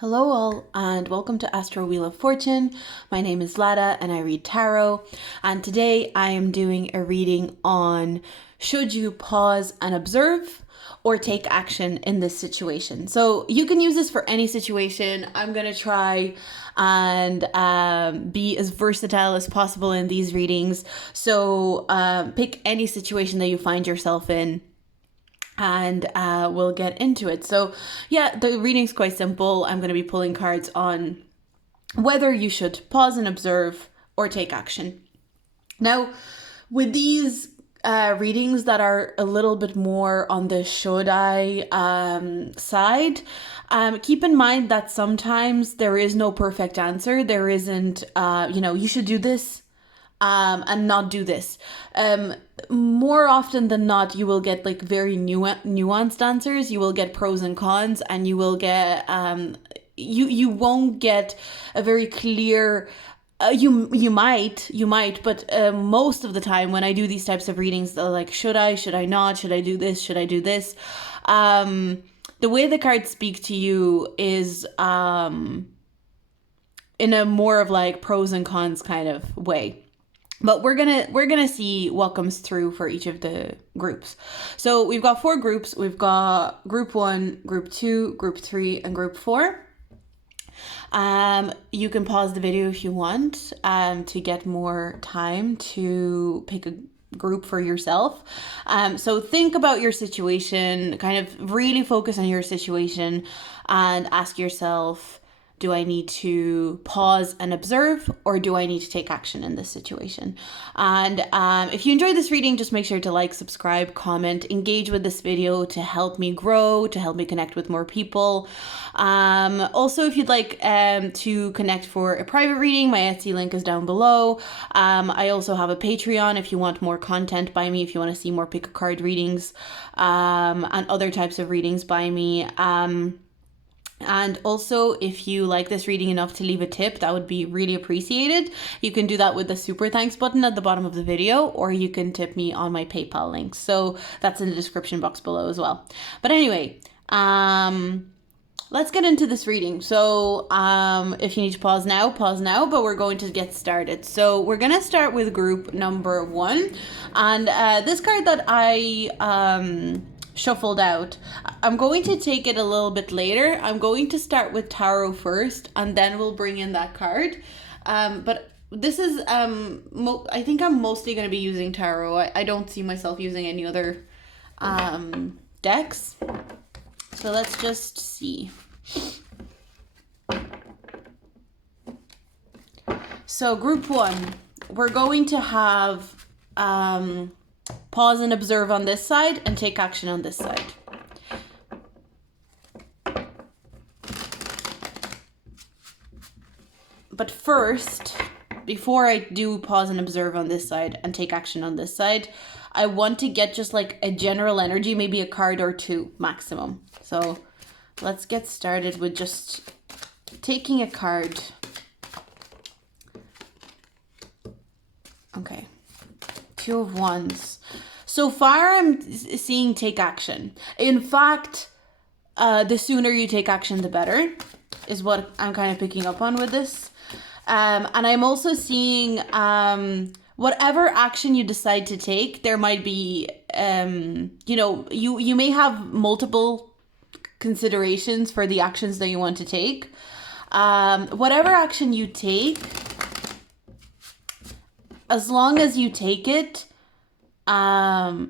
Hello all and welcome to Astro Wheel of Fortune. My name is Lada and I read tarot, and today I am doing a reading on should you pause and observe or take action in this situation. So you can use this for any situation. I'm going to try and be as versatile as possible in these readings. So pick any situation that you find yourself in and we'll get into it. So yeah, the reading's quite simple. I'm going to be pulling cards on whether you should pause and observe or take action. Now, with these readings that are a little bit more on the should I side, keep in mind that sometimes there is no perfect answer. There isn't, you should do this and not do this. More often than not, you will get like very nuanced answers. You will get pros and cons, and you will get you won't get a very clear. You might, but most of the time when I do these types of readings, they're like, should I not, should I do this, should I do this? The way the cards speak to you is in a more of like pros and cons kind of way. But we're gonna see what comes through for each of the groups. So we've got 4 groups. We've got group 1, group 2, group 3, and group 4. You can pause the video if you want to get more time to pick a group for yourself. So think about your situation, kind of really focus on your situation and ask yourself, do I need to pause and observe, or do I need to take action in this situation? And if you enjoyed this reading, just make sure to like, subscribe, comment, engage with this video to help me grow, to help me connect with more people. Also, if you'd like to connect for a private reading, my Etsy link is down below. I also have a Patreon if you want more content by me, if you want to see more pick a card readings and other types of readings by me. And also, if you like this reading enough to leave a tip, that would be really appreciated. You can do that with the super thanks button at the bottom of the video, or you can tip me on my PayPal link. So that's in the description box below as well. But anyway, let's get into this reading. So if you need to pause now, but we're going to get started. So we're going to start with group number 1. And this card that I shuffled out, I'm going to take it a little bit later. I'm going to start with tarot first, and then we'll bring in that card. But this is I think I'm mostly going to be using tarot. I don't see myself using any other decks. So let's just see. So group 1, we're going to have pause and observe on this side and take action on this side. But first, before I do pause and observe on this side and take action on this side, I want to get just like a general energy, maybe a card or 2 maximum. So let's get started with just taking a card. Okay. 2 of Wands. So far, I'm seeing take action. In fact, the sooner you take action, the better, is what I'm kind of picking up on with this. And I'm also seeing whatever action you decide to take, there might be, you may have multiple considerations for the actions that you want to take. Whatever action you take, as long as you take it, I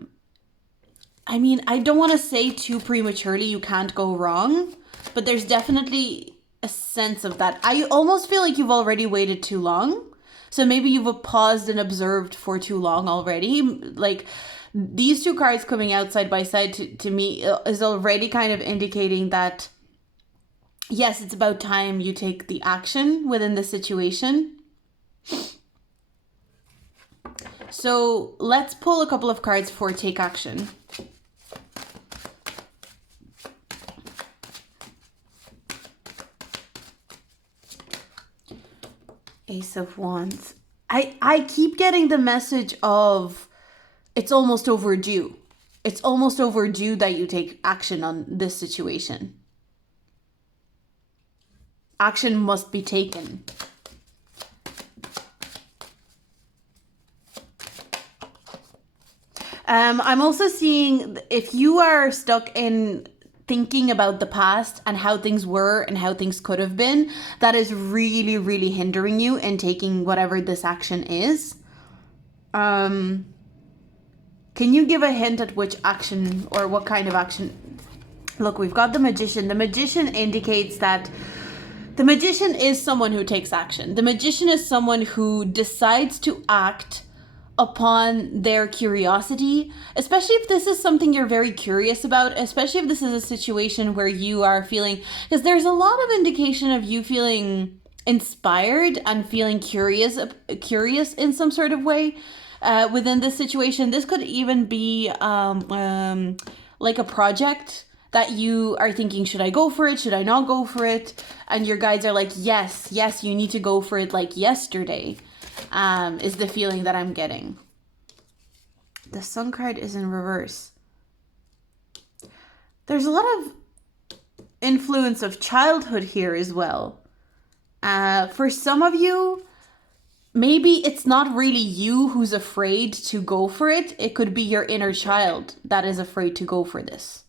don't want to say too prematurely you can't go wrong, but there's definitely a sense of that. I almost feel like you've already waited too long. So maybe you've paused and observed for too long already. Like these 2 cards coming out side by side to me is already kind of indicating that, yes, it's about time you take the action within the situation. So let's pull a couple of cards for take action. Ace of Wands. I keep getting the message of it's almost overdue. It's almost overdue that you take action on this situation. Action must be taken. I'm also seeing if you are stuck in thinking about the past and how things were and how things could have been, that is really, really hindering you in taking whatever this action is. Can you give a hint at which action or what kind of action? Look, we've got the Magician. The Magician indicates that the Magician is someone who takes action. The Magician is someone who decides to act upon their curiosity, especially if this is something you're very curious about, especially if this is a situation where you are feeling, because there's a lot of indication of you feeling inspired and feeling curious in some sort of way within this situation. This could even be like a project that you are thinking, should I go for it? Should I not go for it? And your guides are like, yes, you need to go for it like yesterday, is the feeling that I'm getting. The Sun card is in reverse. There's a lot of influence of childhood here as well. For some of you, maybe it's not really you who's afraid to go for it. It could be your inner child that is afraid to go for this.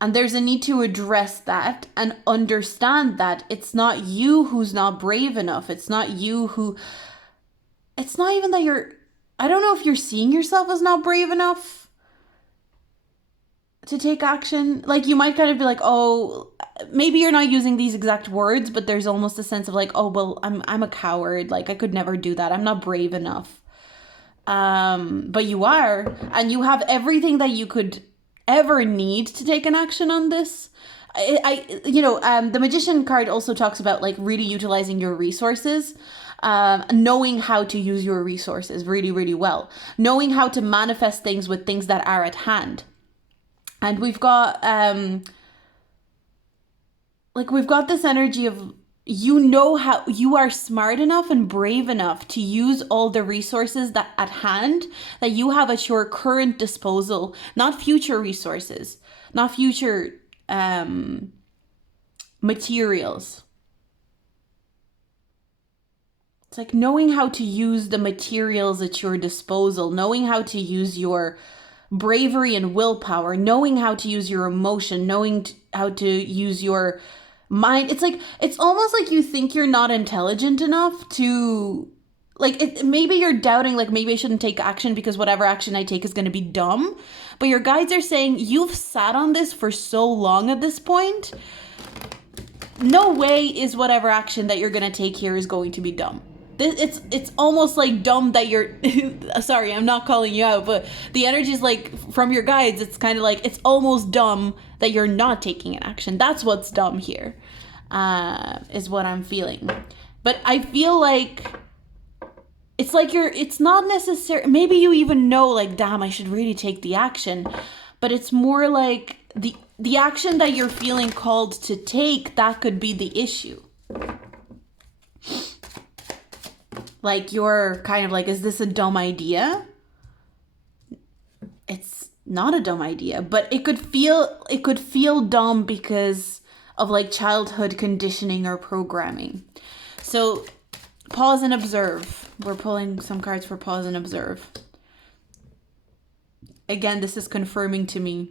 And there's a need to address that and understand that it's not you who's not brave enough. It's not you who... It's not even that you're... I don't know if you're seeing yourself as not brave enough to take action. Like, you might kind of be like, oh, maybe you're not using these exact words, but there's almost a sense of like, oh, well, I'm a coward. Like, I could never do that. I'm not brave enough. But you are, and you have everything that you could ever need to take an action on this. The Magician card also talks about like really utilizing your resources, knowing how to use your resources really, really well, knowing how to manifest things with things that are at hand. And we've got this energy of, you know, how you are smart enough and brave enough to use all the resources that at hand that you have at your current disposal, not future resources, not future materials. It's like knowing how to use the materials at your disposal, knowing how to use your bravery and willpower, knowing how to use your emotion, knowing how to use your mind. It's like, it's almost like you think you're not intelligent enough to, like, maybe you're doubting, like, maybe I shouldn't take action because whatever action I take is going to be dumb. But your guides are saying you've sat on this for so long at this point. No way is whatever action that you're going to take here is going to be dumb. It's almost like dumb that you're sorry, I'm not calling you out, but the energy is like from your guides, it's kind of like it's almost dumb that you're not taking an action. That's what's dumb here, is what I'm feeling. But I feel like it's like it's not necessary. Maybe you even know, like, damn, I should really take the action, but it's more like the action that you're feeling called to take, that could be the issue. Like, you're kind of like, is this a dumb idea? It's not a dumb idea, but it could feel dumb because of like childhood conditioning or programming. So pause and observe. We're pulling some cards for pause and observe. Again, this is confirming to me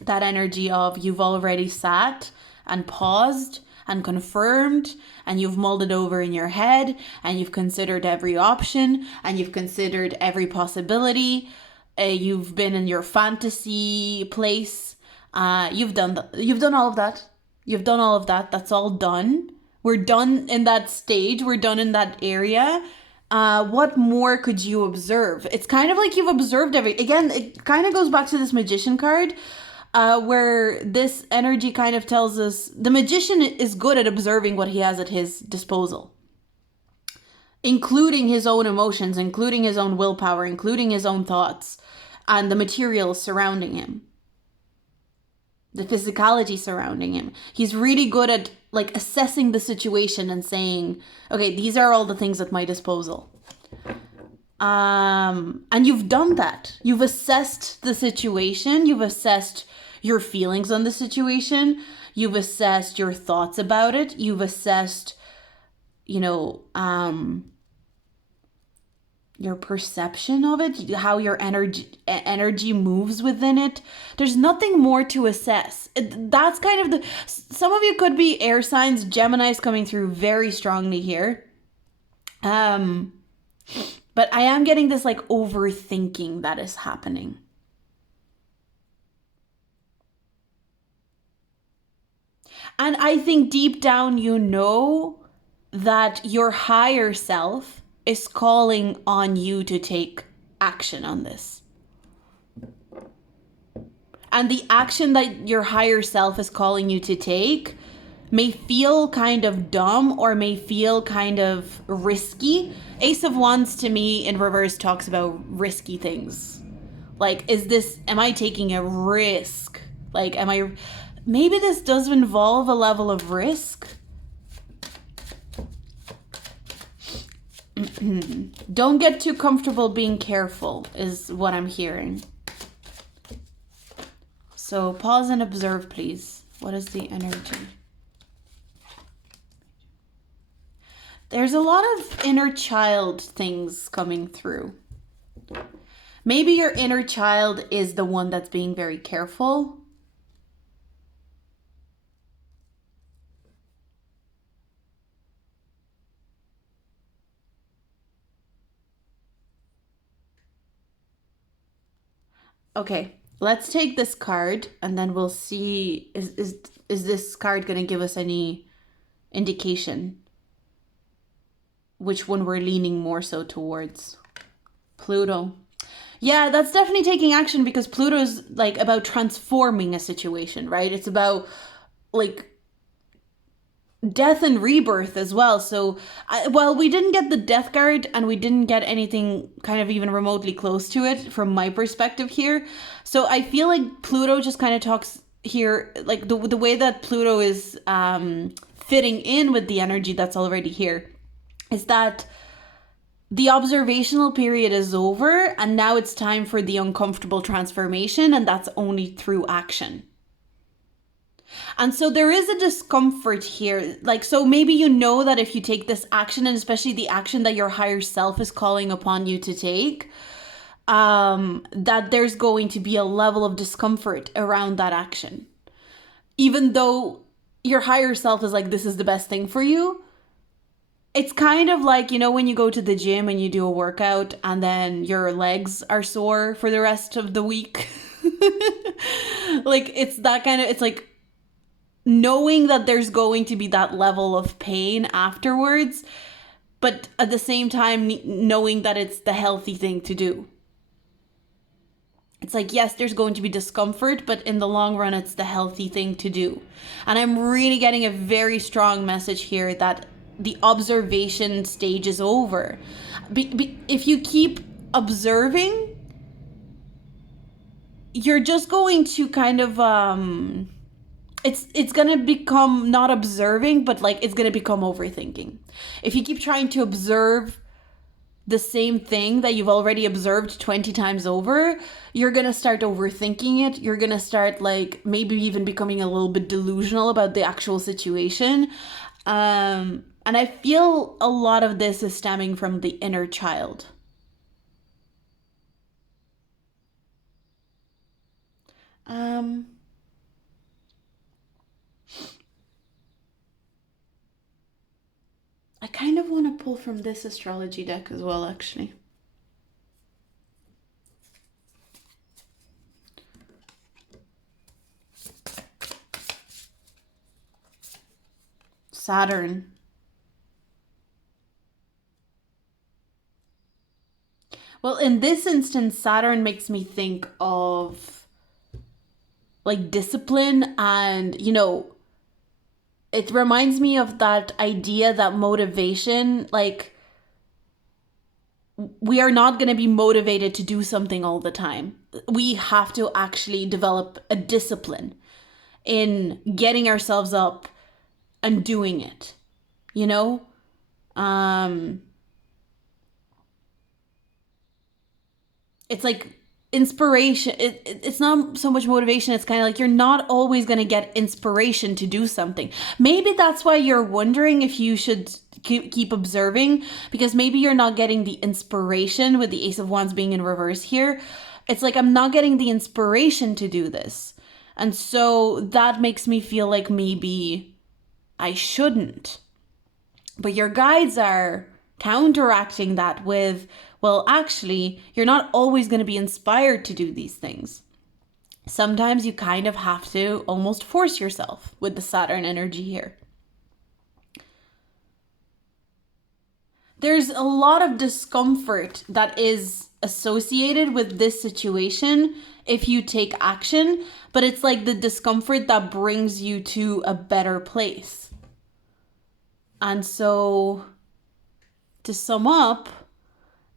that energy of you've already sat and paused and confirmed, and you've mulled it over in your head, and you've considered every option, and you've considered every possibility. You've been in your fantasy place. You've done all of that. You've done all of that. That's all done. We're done in that stage. We're done in that area. What more could you observe? It's kind of like you've observed again, it kind of goes back to this Magician card. Where this energy kind of tells us the Magician is good at observing what he has at his disposal, including his own emotions, including his own willpower, including his own thoughts, and the materials surrounding him, the physicality surrounding him. He's really good at like assessing the situation and saying, okay, these are all the things at my disposal. And you've done that. You've assessed the situation. You've assessed your feelings on the situation. You've assessed your thoughts about it. You've assessed, you know, your perception of it, how your energy moves within it. There's nothing more to assess. That's kind of the, some of you could be air signs. Gemini's coming through very strongly here. But I am getting this like overthinking that is happening. And I think deep down you know that your higher self is calling on you to take action on this. And the action that your higher self is calling you to take may feel kind of dumb or may feel kind of risky. Ace of Wands to me in reverse talks about risky things. Like, am I taking a risk? Like, maybe this does involve a level of risk. Don't get too comfortable being careful is what I'm hearing. So pause and observe, please. What is the energy? There's a lot of inner child things coming through. Maybe your inner child is the one that's being very careful. Okay, let's take this card and then we'll see, is this card going to give us any indication which one we're leaning more so towards? Pluto. Yeah, that's definitely taking action because Pluto is like about transforming a situation, right? It's about like death and rebirth as well. So, we didn't get the death card and we didn't get anything kind of even remotely close to it from my perspective here. So I feel like Pluto just kind of talks here, like the way that Pluto is fitting in with the energy that's already here is that the observational period is over and now it's time for the uncomfortable transformation, and that's only through action. And so there is a discomfort here. Like, so maybe you know that if you take this action, and especially the action that your higher self is calling upon you to take, that there's going to be a level of discomfort around that action. Even though your higher self is like, this is the best thing for you. It's kind of like, you know, when you go to the gym and you do a workout and then your legs are sore for the rest of the week. Like, it's that kind of, it's like, knowing that there's going to be that level of pain afterwards, but at the same time, knowing that it's the healthy thing to do. It's like, yes, there's going to be discomfort, but in the long run, it's the healthy thing to do. And I'm really getting a very strong message here that the observation stage is over. If you keep observing, you're just going to kind of... It's going to become not observing, but like it's going to become overthinking. If you keep trying to observe the same thing that you've already observed 20 times over, you're going to start overthinking it. You're going to start like maybe even becoming a little bit delusional about the actual situation. And I feel a lot of this is stemming from the inner child. I kind of want to pull from this astrology deck as well, actually. Saturn. Well, in this instance, Saturn makes me think of like discipline and, you know, it reminds me of that idea that motivation, like, we are not going to be motivated to do something all the time. We have to actually develop a discipline in getting ourselves up and doing it, you know? It's like inspiration. It's not so much motivation. It's kind of like you're not always going to get inspiration to do something. Maybe that's why you're wondering if you should keep observing, because maybe you're not getting the inspiration with the Ace of Wands being in reverse here. It's like, I'm not getting the inspiration to do this. And so that makes me feel like maybe I shouldn't. But your guides are counteracting that with, well, actually, you're not always going to be inspired to do these things. Sometimes you kind of have to almost force yourself with the Saturn energy here. There's a lot of discomfort that is associated with this situation if you take action, but it's like the discomfort that brings you to a better place. And so, to sum up,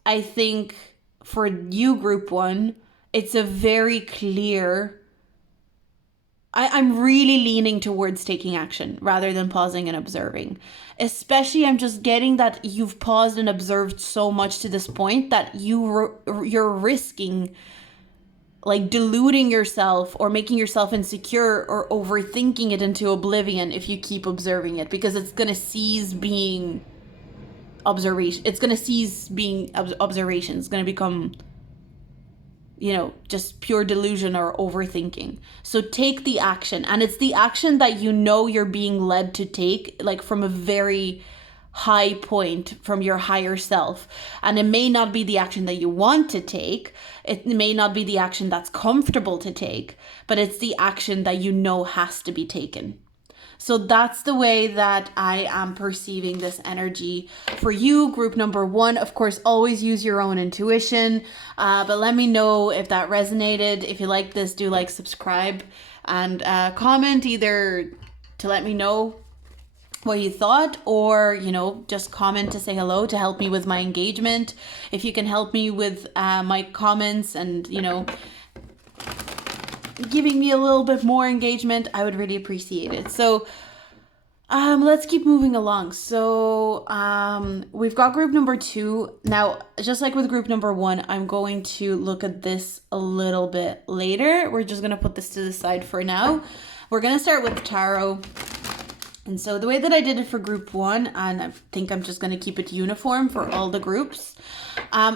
I think for you, group one, it's a very clear, I'm really leaning towards taking action rather than pausing and observing. Especially, I'm just getting that you've paused and observed so much to this point that you're risking like deluding yourself or making yourself insecure or overthinking it into oblivion if you keep observing it, because it's going to cease being observation. It's going to cease being observation. It's going to become, just pure delusion or overthinking. So take the action. And it's the action that you're being led to take, like from a very high point, from your higher self. And it may not be the action that you want to take. It may not be the action that's comfortable to take, but it's the action that has to be taken. So that's the way that I am perceiving this energy for you, group number one. Of course, always use your own intuition, but let me know if that resonated. If you like this, do like, subscribe, and comment either to let me know what you thought, or just comment to say hello to help me with my engagement. If you can help me with my comments and giving me a little bit more engagement, I would really appreciate it. So let's keep moving along. So we've got group number two. Now, just like with group number one, I'm going to look at this a little bit later. We're just going to put this to the side for now. We're going to start with tarot. And so the way that I did it for group one, and I think I'm just going to keep it uniform for all the groups.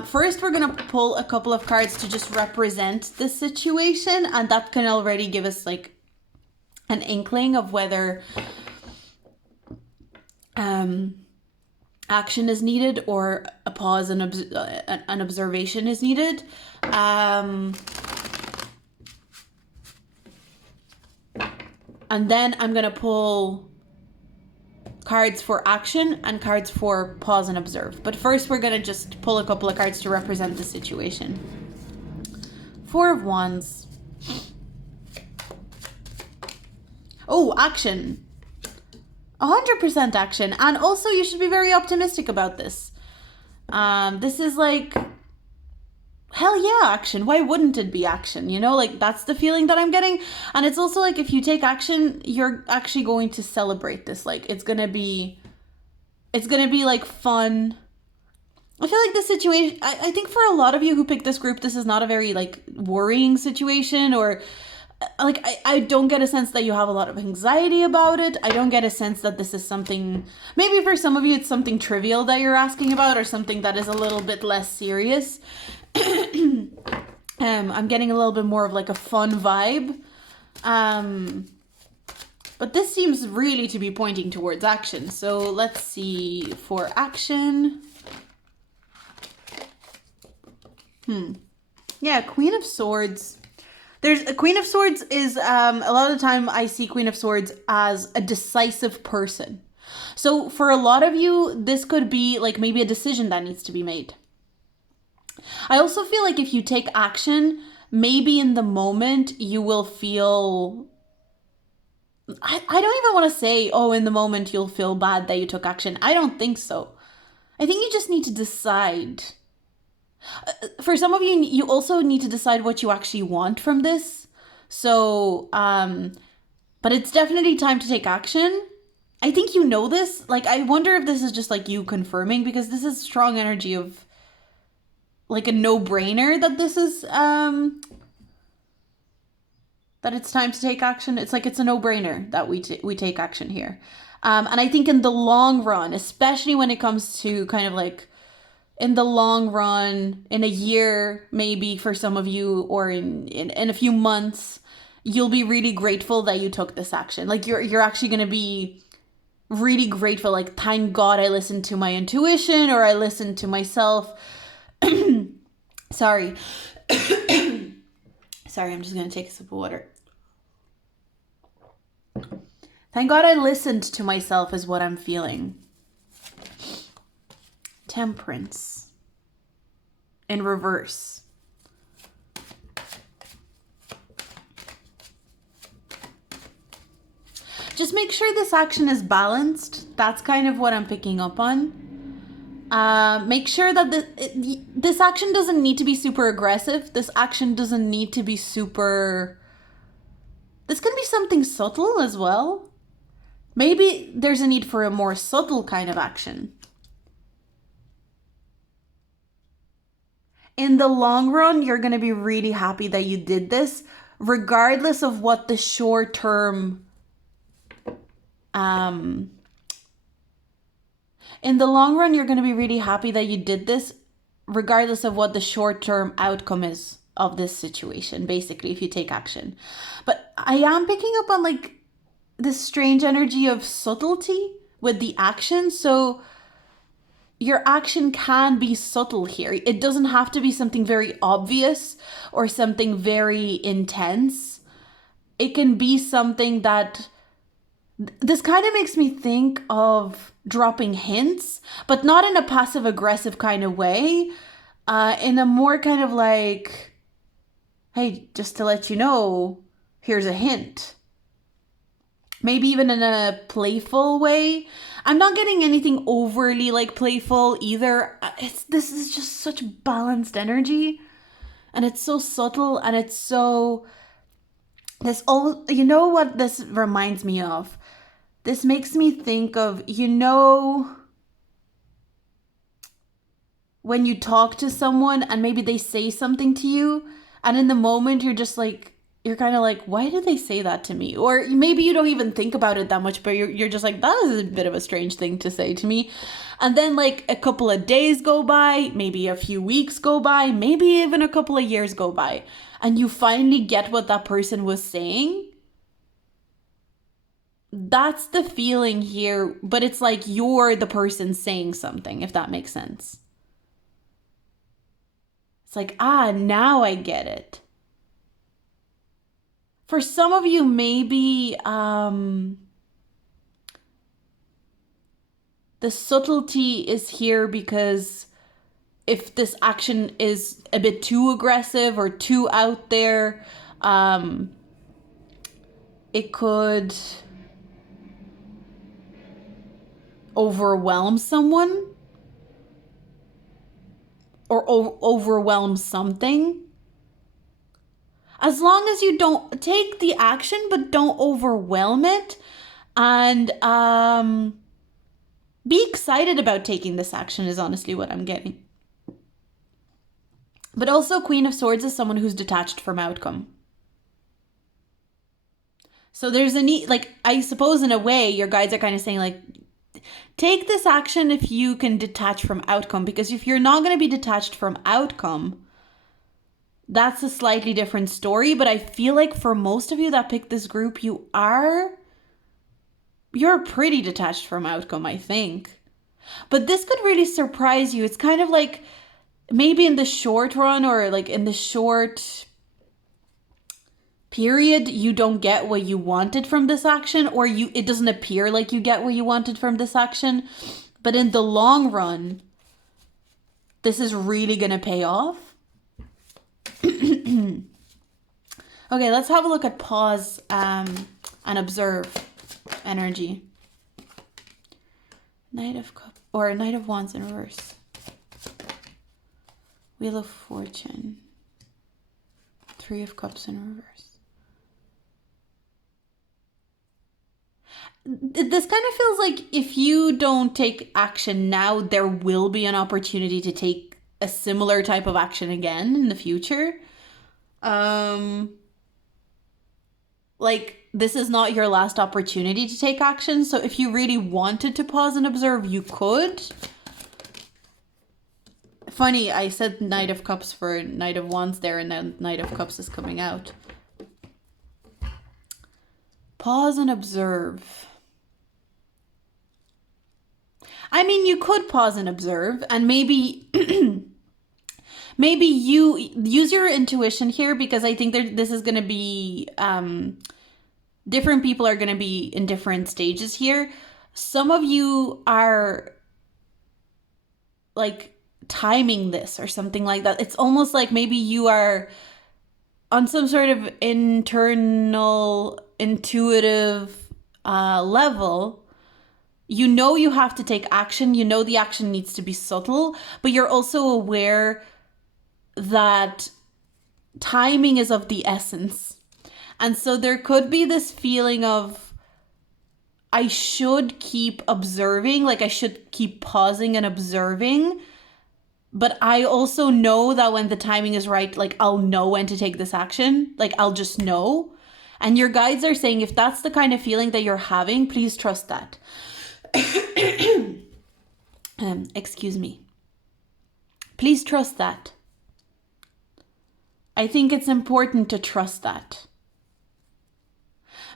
First, we're going to pull a couple of cards to just represent the situation. And that can already give us like an inkling of whether action is needed or a pause and an observation is needed. And then I'm going to pull cards for action and cards for pause and observe. But first, we're going to just pull a couple of cards to represent the situation. Four of Wands. Oh, action. 100% action. And also, you should be very optimistic about this. This is like, hell yeah, action. Why wouldn't it be action? Like, that's the feeling that I'm getting. And it's also like, if you take action, you're actually going to celebrate this. Like, it's gonna be like fun. I feel like this situation, I think for a lot of you who picked this group, this is not a very like worrying situation, or like, I don't get a sense that you have a lot of anxiety about it. I don't get a sense that this is something, maybe for some of you, it's something trivial that you're asking about, or something that is a little bit less serious. I'm getting a little bit more of like a fun vibe. But this seems really to be pointing towards action. So let's see for action. Yeah, Queen of Swords. There's a Queen of Swords is, a lot of the time I see Queen of Swords as a decisive person. So for a lot of you, this could be like maybe a decision that needs to be made. I also feel like if you take action, maybe in the moment you will feel, I don't even want to say, oh, in the moment you'll feel bad that you took action. I don't think so. I think you just need to decide. For some of you, you also need to decide what you actually want from this. So, but it's definitely time to take action. I think you know this. Like, I wonder if this is just like you confirming, because this is strong energy of like a no-brainer that this is that it's time to take action. It's like it's a no-brainer that we take action here. And I think in the long run, especially when it comes to kind of like in the long run, in a year, maybe for some of you, or in a few months, you'll be really grateful that you took this action. Like you're actually going to be really grateful. Like, thank God I listened to my intuition, or I listened to myself. Sorry. Sorry, I'm just going to take a sip of water. Thank God I listened to myself is what I'm feeling. Temperance in reverse. Just make sure this action is balanced. That's kind of what I'm picking up on. Make sure that this action doesn't need to be super aggressive. This action doesn't need to be super... This can be something subtle as well. Maybe there's a need for a more subtle kind of action. In the long run, you're going to be really happy that you did this, regardless of what the short term... in the long run, you're going to be really happy that you did this, regardless of what the short-term outcome is of this situation, basically, if you take action. But I am picking up on like this strange energy of subtlety with the action. So your action can be subtle here. It doesn't have to be something very obvious or something very intense. It can be something that... This kind of makes me think of dropping hints, but not in a passive-aggressive kind of way. In a more kind of like, hey, just to let you know, here's a hint. Maybe even in a playful way. I'm not getting anything overly like playful either. This is just such balanced energy. And it's so subtle, and it's so... You know what this reminds me of? This makes me think of, you know, when you talk to someone and maybe they say something to you, and in the moment you're just like, you're kind of like, why did they say that to me? Or maybe you don't even think about it that much, but you're just like, that is a bit of a strange thing to say to me. And then like a couple of days go by, maybe a few weeks go by, maybe even a couple of years go by, and you finally get what that person was saying. That's the feeling here, but it's like you're the person saying something, if that makes sense. It's like, now I get it. For some of you, maybe the subtlety is here because if this action is a bit too aggressive or too out there, it could overwhelm someone or overwhelm something. As long as you don't take the action, but don't overwhelm it, and be excited about taking this action is honestly what I'm getting. But also Queen of Swords is someone who's detached from outcome. So there's a need, like, I suppose in a way your guides are kind of saying like, take this action if you can detach from outcome, because if you're not going to be detached from outcome, that's a slightly different story. But I feel like for most of you that pick this group, you're pretty detached from outcome, I think. But this could really surprise you. It's kind of like maybe in the short run or like in the short period, you don't get what you wanted from this action, or it doesn't appear like you get what you wanted from this action. But in the long run, this is really going to pay off. Okay, let's have a look at pause and observe energy. Knight of Cups, or Knight of Wands in reverse. Wheel of Fortune. Three of Cups in reverse. This kind of feels like if you don't take action now, there will be an opportunity to take a similar type of action again in the future. Like, this is not your last opportunity to take action. So if you really wanted to pause and observe, you could. Funny, I said Knight of Cups for Knight of Wands there, and then Knight of Cups is coming out. Pause and observe. I mean, you could pause and observe, and maybe maybe you use your intuition here, because I think this is going to be different people are going to be in different stages here. Some of you are like timing this or something like that. It's almost like maybe you are on some sort of internal intuitive level. You know you have to take action. You know the action needs to be subtle, but you're also aware that timing is of the essence. And so there could be this feeling of, I should keep observing, like I should keep pausing and observing. But I also know that when the timing is right, like I'll know when to take this action. Like I'll just know. And your guides are saying, if that's the kind of feeling that you're having, please trust that. Excuse me. Please trust that. I think it's important to trust that.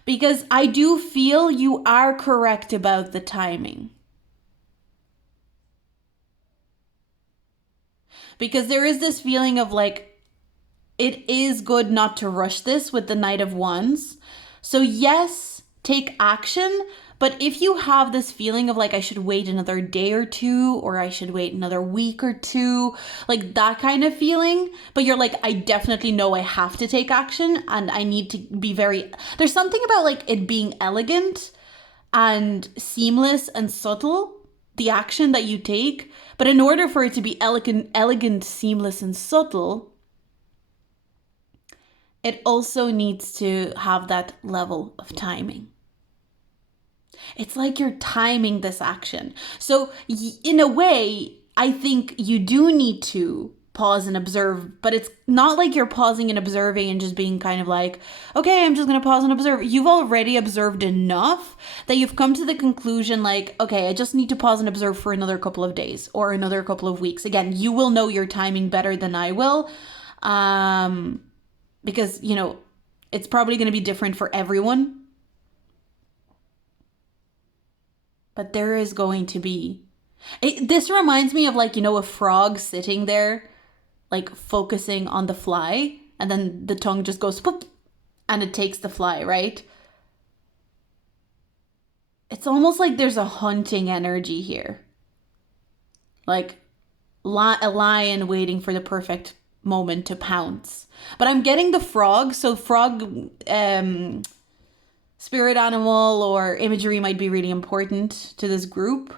Because I do feel you are correct about the timing. Because there is this feeling of like, it is good not to rush this with the Knight of Wands. So yes, take action. But if you have this feeling of like, I should wait another day or two, or I should wait another week or two, like that kind of feeling, but you're like, I definitely know I have to take action, and I need to be there's something about like it being elegant and seamless and subtle, the action that you take. But in order for it to be elegant, seamless, and subtle, it also needs to have that level of timing. It's like you're timing this action. So in a way, I think you do need to pause and observe, but it's not like you're pausing and observing and just being kind of like, okay, I'm just going to pause and observe. You've already observed enough that you've come to the conclusion like, okay, I just need to pause and observe for another couple of days or another couple of weeks. Again, you will know your timing better than I will, because, you know, it's probably going to be different for everyone. But there is going to be... this reminds me of like, you know, a frog sitting there, like focusing on the fly, and then the tongue just goes poop, and it takes the fly, right? It's almost like there's a hunting energy here. Like a lion waiting for the perfect moment to pounce. But I'm getting the frog, so frog... spirit animal or imagery might be really important to this group,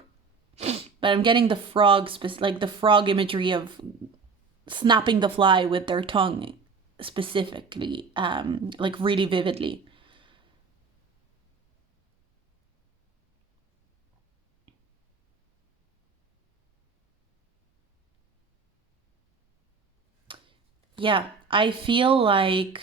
but I'm getting the frog, like the frog imagery of snapping the fly with their tongue specifically, like really vividly. Yeah, I feel like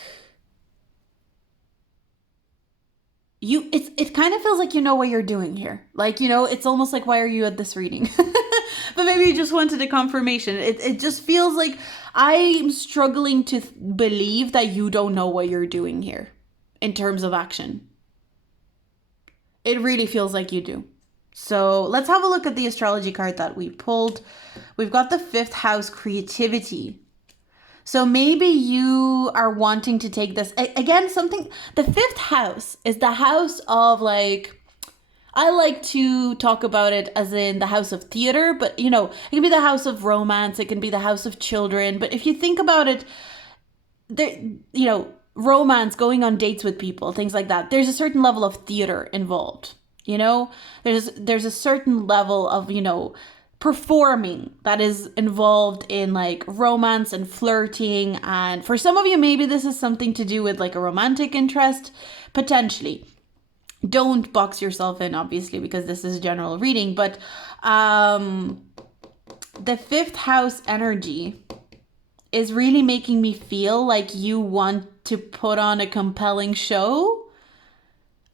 it kind of feels like you know what you're doing here. Like, you know, it's almost like, why are you at this reading? But maybe you just wanted a confirmation. It just feels like I'm struggling to believe that you don't know what you're doing here in terms of action. It really feels like you do. So let's have a look at the astrology card that we pulled. We've got the 5th house, creativity. So maybe you are wanting to take this, again, something, the 5th house is the house of like, I like to talk about it as in the house of theater, but you know, it can be the house of romance, it can be the house of children. But if you think about it, there, you know, romance, going on dates with people, things like that, there's a certain level of theater involved, you know, there's a certain level of, you know, performing that is involved in like romance and flirting. And for some of you, maybe this is something to do with like a romantic interest, potentially. Don't box yourself in, obviously, because this is a general reading, but the fifth house energy is really making me feel like you want to put on a compelling show,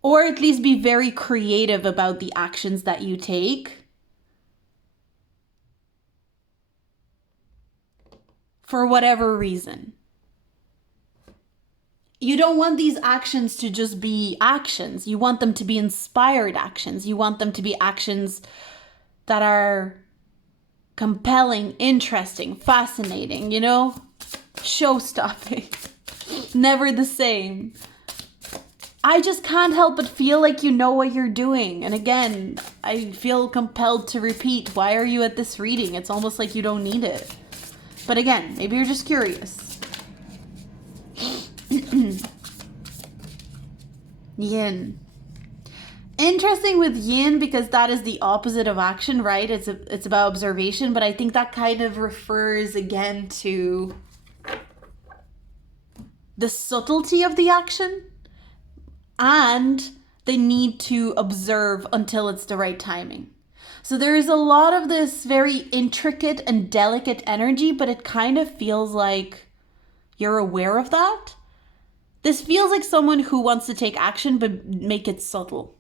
or at least be very creative about the actions that you take for whatever reason. You don't want these actions to just be actions. You want them to be inspired actions. You want them to be actions that are compelling, interesting, fascinating, you know? Show-stopping. Never the same. I just can't help but feel like you know what you're doing. And again, I feel compelled to repeat, why are you at this reading? It's almost like you don't need it. But again, maybe you're just curious. Yin. Interesting with yin, because that is the opposite of action, right? It's about observation, but I think that kind of refers again to the subtlety of the action and the need to observe until it's the right timing. So there is a lot of this very intricate and delicate energy, but it kind of feels like you're aware of that. This feels like someone who wants to take action but make it subtle.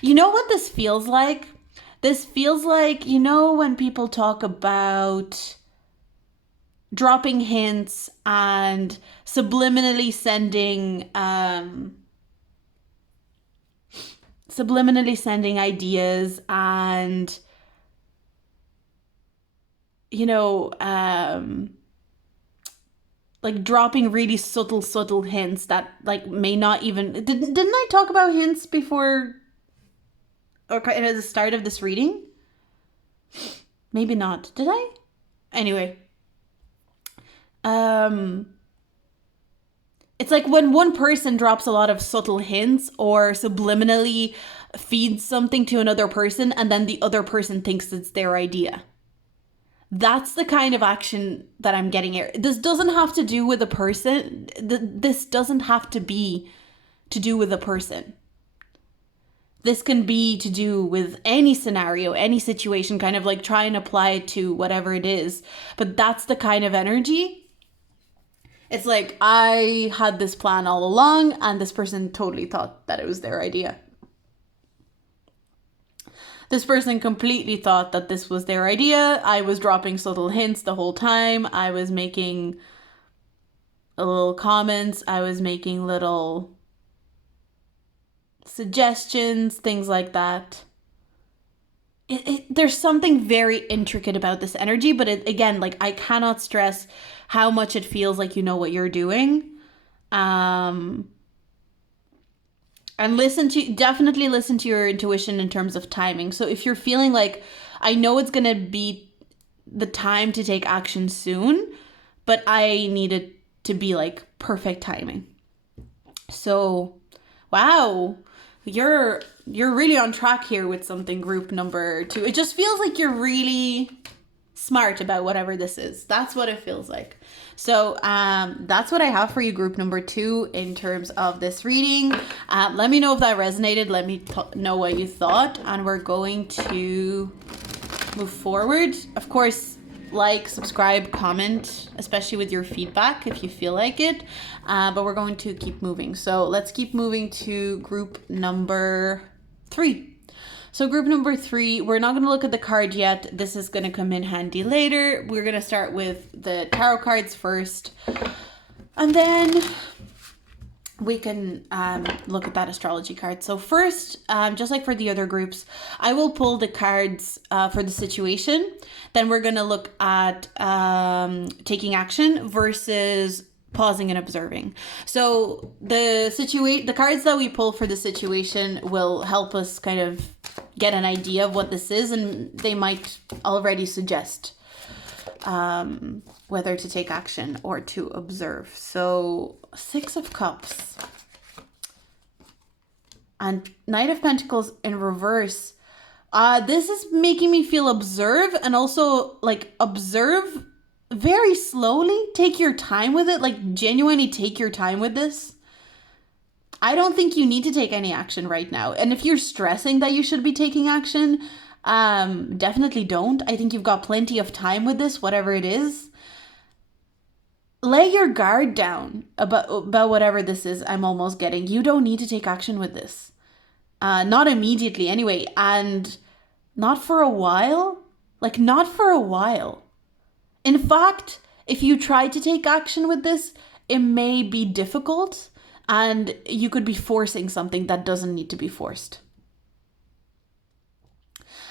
You know what this feels like? This feels like, you know, when people talk about dropping hints and subliminally sending ideas and, you know, like dropping really subtle hints that like may not even, didn't I talk about hints before, or at the start of this reading? Maybe not. Did I? Anyway. It's like when one person drops a lot of subtle hints or subliminally feeds something to another person and then the other person thinks it's their idea. That's the kind of action that I'm getting here. This doesn't have to do with a person. This doesn't have to be to do with a person. This can be to do with any scenario, any situation, kind of like try and apply it to whatever it is. But that's the kind of energy. It's like, I had this plan all along and this person totally thought that it was their idea. This person completely thought that this was their idea. I was dropping subtle hints the whole time. I was making little comments. I was making little suggestions, things like that. There's something very intricate about this energy, but again, like I cannot stress how much it feels like you know what you're doing. And definitely listen to your intuition in terms of timing. So if you're feeling like, I know it's going to be the time to take action soon, but I need it to be like perfect timing. So, wow, you're really on track here with something, group number 2. It just feels like you're really smart about whatever this is. That's what it feels like. So that's what I have for you, group number 2, in terms of this reading. Let me know if that resonated. Let me know what you thought. And we're going to move forward. Of course, like, subscribe, comment, especially with your feedback if you feel like it. But we're going to keep moving. So let's keep moving to group number 3. So group number 3, we're not going to look at the card yet. This is going to come in handy later. We're going to start with the tarot cards first. And then we can look at that astrology card. So first, just like for the other groups, I will pull the cards for the situation. Then we're going to look at taking action versus pausing and observing. So the cards that we pull for the situation will help us kind of get an idea of what this is, and they might already suggest whether to take action or to observe. So 6 of Cups and Knight of Pentacles in reverse. This is making me feel observe, and also like observe very slowly. Take your time with it, like genuinely take your time with this. I don't think you need to take any action right now. And if you're stressing that you should be taking action, Definitely don't. I think you've got plenty of time with this, whatever it is. Lay your guard down about whatever this is I'm almost getting. You don't need to take action with this. Not immediately anyway, and not for a while. Like, not for a while. In fact, if you try to take action with this, it may be difficult and you could be forcing something that doesn't need to be forced.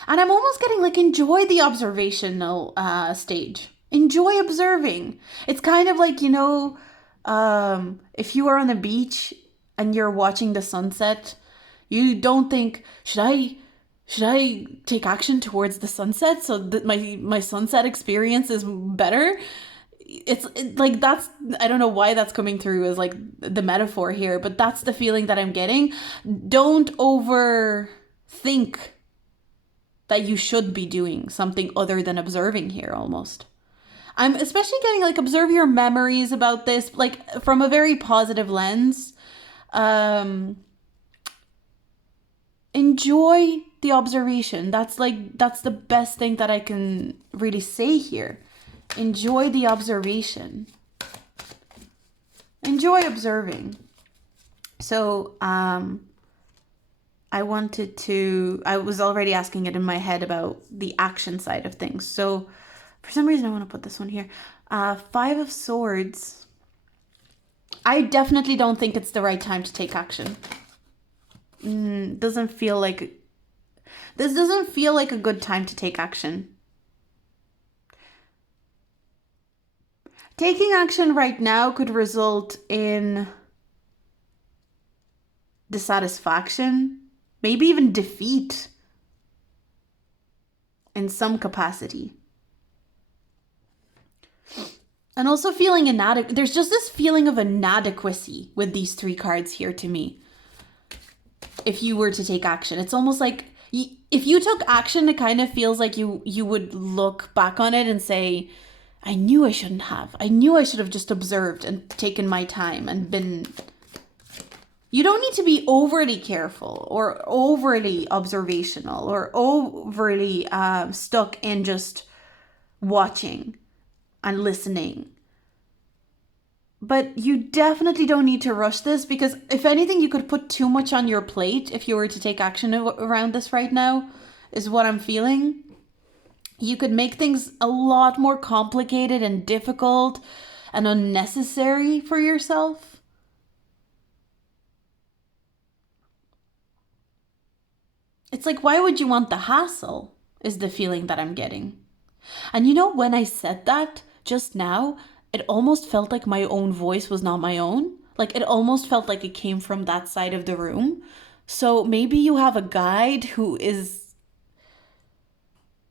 And I'm almost getting like, enjoy the observational stage. Enjoy observing. It's kind of like, if you are on the beach and you're watching the sunset, you don't think, should I take action towards the sunset so that my sunset experience is better? Like, that's, I don't know why that's coming through as like the metaphor here, but that's the feeling that I'm getting. Don't overthink that you should be doing something other than observing here almost. I'm especially getting like, observe your memories about this, like from a very positive lens. Enjoy the observation. That's the best thing that I can really say here. Enjoy the observation. Enjoy observing. So, I was already asking it in my head about the action side of things. So for some reason I want to put this one here. 5 of Swords. I definitely don't think it's the right time to take action. This doesn't feel like a good time to take action. Taking action right now could result in dissatisfaction, maybe even defeat in some capacity. And also feeling inadequate. There's just this feeling of inadequacy with these 3 cards here to me. If you were to take action, it's almost like if you took action, it kind of feels like you would look back on it and say, I knew I shouldn't have. I knew I should have just observed and taken my time and been... You don't need to be overly careful or overly observational or overly stuck in just watching and listening. But you definitely don't need to rush this, because if anything, you could put too much on your plate if you were to take action around this right now, is what I'm feeling. You could make things a lot more complicated and difficult and unnecessary for yourself. It's like, why would you want the hassle, is the feeling that I'm getting. And when I said that just now, it almost felt like my own voice was not my own. Like, it almost felt like it came from that side of the room. So maybe you have a guide who is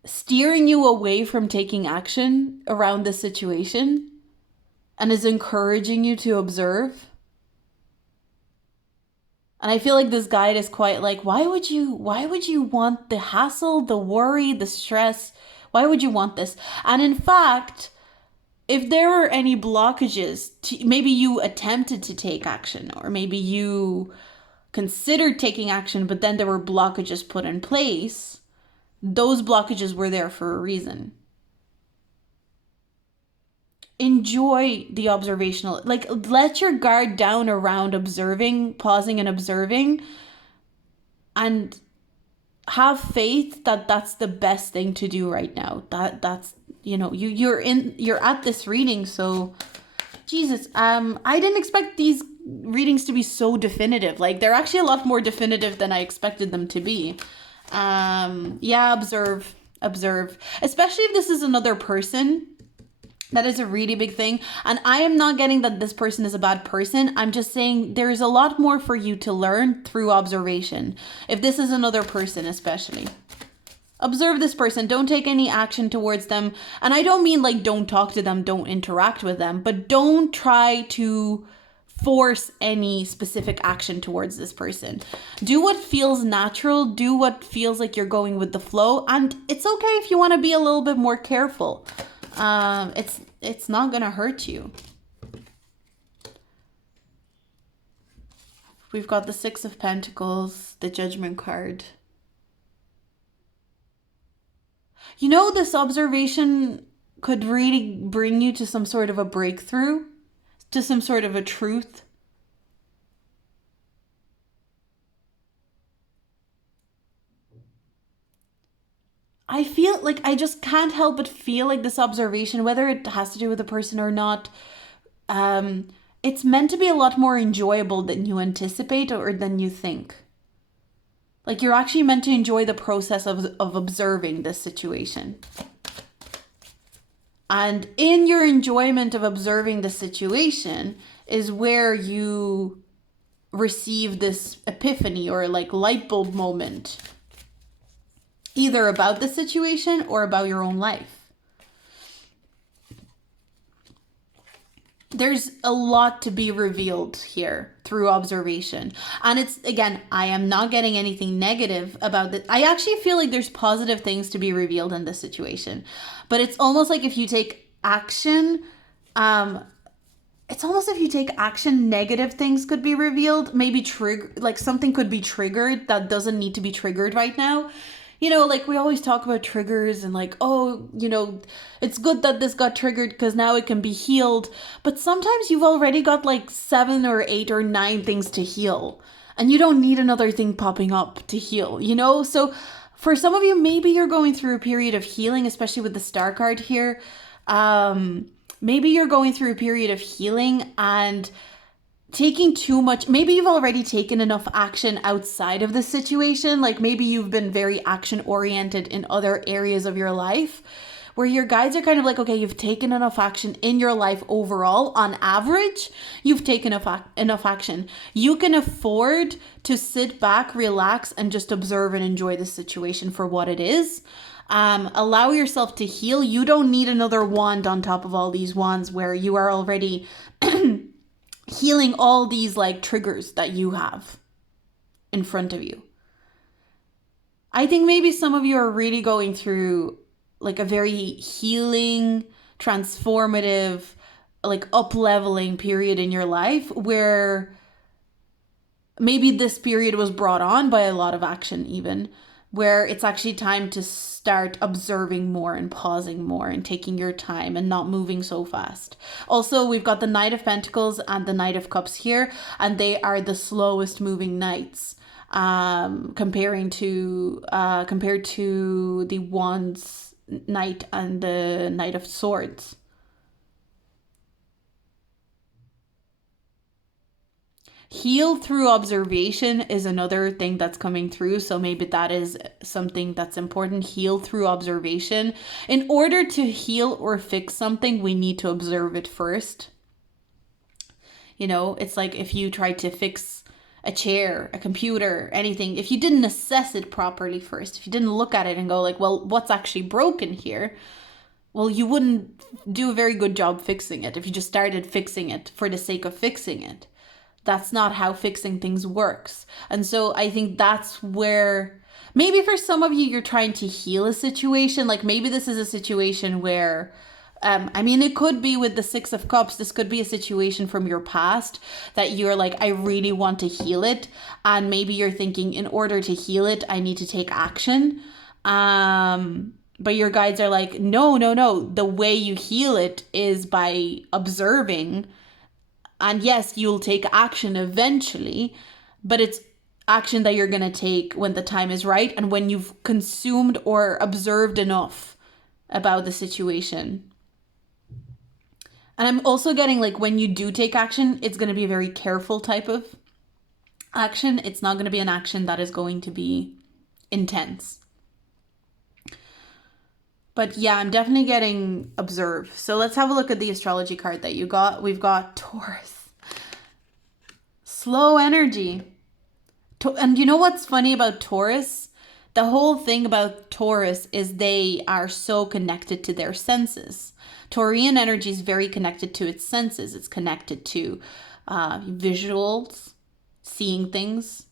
steering you away from taking action around the situation and is encouraging you to observe. And I feel like this guide is quite like, why would you want the hassle, the worry, the stress? Why would you want this? And in fact, if there were any blockages, maybe you attempted to take action, or maybe you considered taking action, but then there were blockages put in place, those blockages were there for a reason. Enjoy the observational, like, let your guard down around observing, pausing and observing, and have faith that that's the best thing to do right now. That's you're at this reading, so Jesus, I didn't expect these readings to be so definitive. Like, they're actually a lot more definitive than I expected them to be. Yeah, observe, especially if this is another person. That is a really big thing. And I am not getting that this person is a bad person. I'm just saying there is a lot more for you to learn through observation. If this is another person, especially. Observe this person. Don't take any action towards them. And I don't mean like don't talk to them, don't interact with them, but don't try to force any specific action towards this person. Do what feels natural. Do what feels like you're going with the flow. And it's okay if you want to be a little bit more careful. It's not gonna hurt you. We've got the 6 of Pentacles, the Judgment card. You know, this observation could really bring you to some sort of a breakthrough, to some sort of a truth. I feel like I just can't help but feel like this observation, whether it has to do with a person or not, um, it's meant to be a lot more enjoyable than you anticipate or than you think. Like you're actually meant to enjoy the process of observing this situation. And in your enjoyment of observing the situation is where you receive this epiphany or like light bulb moment, either about the situation or about your own life. There's a lot to be revealed here through observation. And it's, again, I am not getting anything negative about this. I actually feel like there's positive things to be revealed in this situation. But it's almost like if you take action, negative things could be revealed. Maybe like something could be triggered that doesn't need to be triggered right now. You know, like we always talk about triggers and like, oh, you know, it's good that this got triggered because now it can be healed. But sometimes you've already got like 7 or 8 or 9 things to heal. And you don't need another thing popping up to heal, you know? So for some of you, maybe you're going through a period of healing, especially with the star card here. Maybe you're going through a period of healing and taking too much. Maybe you've already taken enough action outside of the situation. Like maybe you've been very action oriented in other areas of your life where your guides are kind of like, okay, you've taken enough action in your life overall. On average, you've taken enough action. You can afford to sit back, relax, and just observe and enjoy the situation for what it is. Allow yourself to heal. You don't need another wand on top of all these wands where you are already healing all these like triggers that you have in front of you. I think maybe some of you are really going through like a very healing, transformative, like up-leveling period in your life where maybe this period was brought on by a lot of action even, where it's actually time to start observing more and pausing more and taking your time and not moving so fast. Also, we've got the Knight of Pentacles and the Knight of Cups here, and they are the slowest moving knights compared to the Wands Knight and the Knight of Swords. Heal through observation is another thing that's coming through. So maybe that is something that's important. Heal through observation. In order to heal or fix something, we need to observe it first. You know, it's like if you try to fix a chair, a computer, anything, if you didn't assess it properly first, if you didn't look at it and go like, well, what's actually broken here? Well, you wouldn't do a very good job fixing it if you just started fixing it for the sake of fixing it. That's not how fixing things works. And so I think that's where maybe for some of you, you're trying to heal a situation. Like maybe this is a situation where, it could be with the Six of Cups. This could be a situation from your past that you're like, I really want to heal it. And maybe you're thinking in order to heal it, I need to take action. But your guides are like, no. The way you heal it is by observing. And yes, you'll take action eventually, but it's action that you're going to take when the time is right and when you've consumed or observed enough about the situation. And I'm also getting like when you do take action, it's going to be a very careful type of action. It's not going to be an action that is going to be intense. But yeah, I'm definitely getting observe. So let's have a look at the astrology card that you got. We've got Taurus. Slow energy. And you know what's funny about Taurus? The whole thing about Taurus is they are so connected to their senses. Taurian energy is very connected to its senses. It's connected to visuals, seeing things,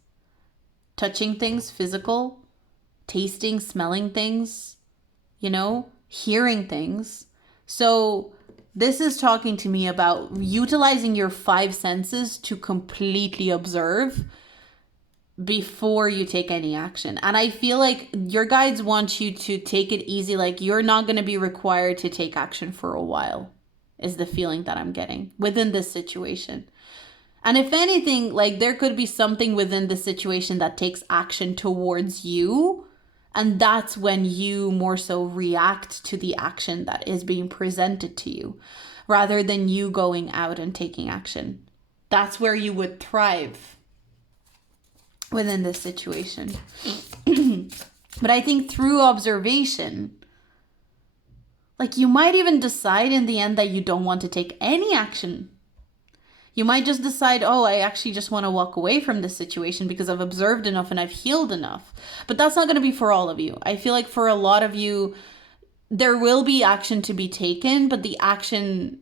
touching things, physical, tasting, smelling things, hearing things. So this is talking to me about utilizing your 5 senses to completely observe, before you take any action. And I feel like your guides want you to take it easy. Like you're not going to be required to take action for a while, is the feeling that I'm getting within this situation. And if anything, like there could be something within the situation that takes action towards you. And that's when you more so react to the action that is being presented to you, rather than you going out and taking action. That's where you would thrive within this situation. But I think through observation, like you might even decide in the end that you don't want to take any action. You might just decide, oh, I actually just want to walk away from this situation because I've observed enough and I've healed enough. But that's not going to be for all of you. I feel like for a lot of you, there will be action to be taken, but the action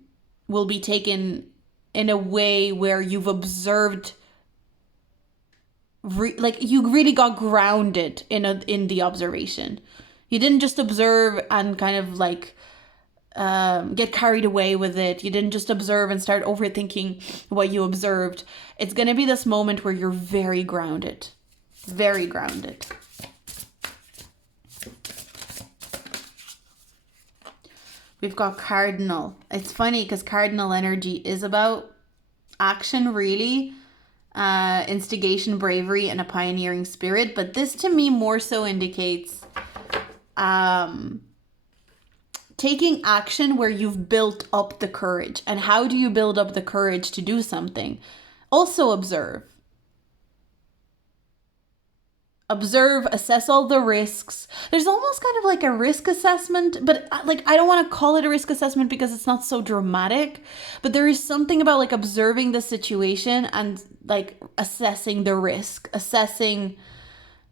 will be taken in a way where you've observed, like you really got grounded in the observation. You didn't just observe and kind of like get carried away with it. You didn't just observe and start overthinking what you observed. It's going to be this moment where you're very grounded. Very grounded. We've got Cardinal. It's funny because Cardinal energy is about action, really. Instigation, bravery, and a pioneering spirit. But this to me more so indicates taking action where you've built up the courage. And how do you build up the courage to do something? Also observe. Observe, assess all the risks. There's almost kind of like a risk assessment, but like I don't want to call it a risk assessment because it's not so dramatic. But there is something about like observing the situation and like assessing the risk, assessing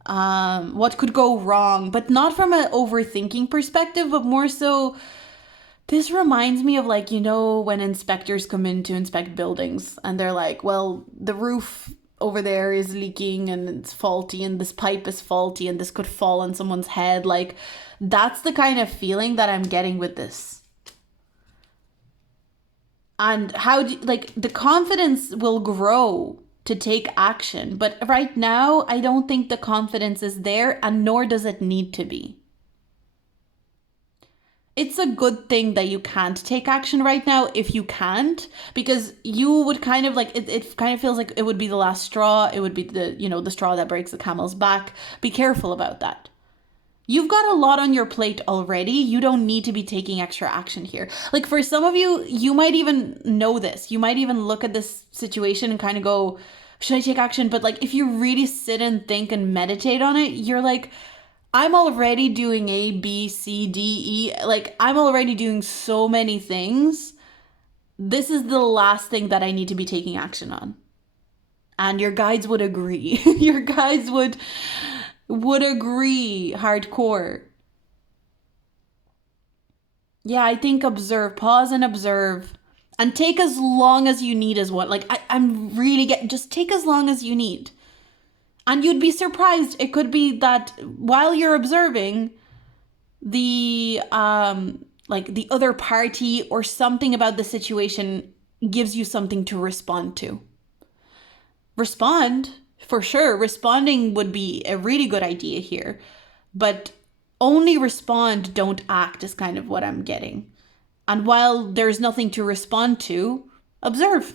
what could go wrong, but not from an overthinking perspective, but more so, this reminds me of like, you know, when inspectors come in to inspect buildings and they're like, well, the roof over there is leaking and it's faulty and this pipe is faulty and this could fall on someone's head. Like that's the kind of feeling that I'm getting with this. And how do like the confidence will grow to take action. But right now, I don't think the confidence is there, and nor does it need to be. It's a good thing that you can't take action right now if you can't, because you would kind of like, it kind of feels like it would be the last straw. It would be the, you know, the straw that breaks the camel's back. Be careful about that. You've got a lot on your plate already. You don't need to be taking extra action here. Like for some of you, you might even know this. You might even look at this situation and kind of go, should I take action? But like, if you really sit and think and meditate on it, you're like, I'm already doing A, B, C, D, E. Like, I'm already doing so many things. This is the last thing that I need to be taking action on. And your guides would agree. Your guides would agree hardcore. Yeah, I think observe, pause and observe. And take as long as you need as what. Like, I'm really just take as long as you need. And you'd be surprised. It could be that while you're observing, the like the other party or something about the situation gives you something to respond to. Respond, for sure. Responding would be a really good idea here. But only respond, don't act is kind of what I'm getting. And while there's nothing to respond to, observe.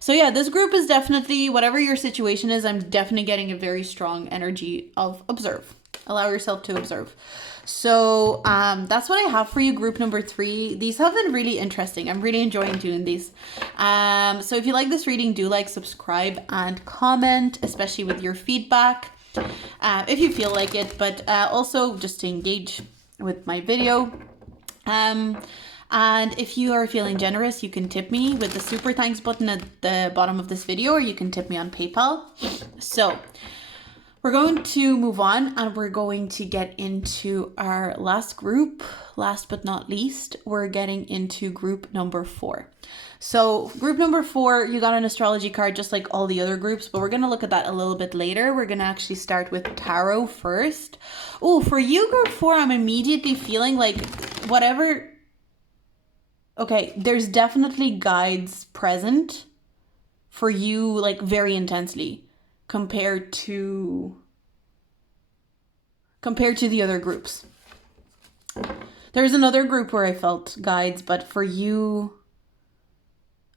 So yeah, this group is definitely, whatever your situation is, I'm definitely getting a very strong energy of observe. Allow yourself to observe. So that's what I have for you, group number 3. These have been really interesting. I'm really enjoying doing these. So if you like this reading, do like, subscribe, and comment, especially with your feedback, if you feel like it, but also just to engage with my video. And if you are feeling generous, you can tip me with the super thanks button at the bottom of this video, or you can tip me on PayPal. So we're going to move on, and we're going to get into our last group. Last but not least, we're getting into group number 4. So group number 4, you got an astrology card just like all the other groups, but we're going to look at that a little bit later. We're going to actually start with tarot first. Oh, for you, group 4, I'm immediately feeling like whatever... Okay, there's definitely guides present for you, like very intensely. compared to the other groups. There's another group where I felt guides, but for you,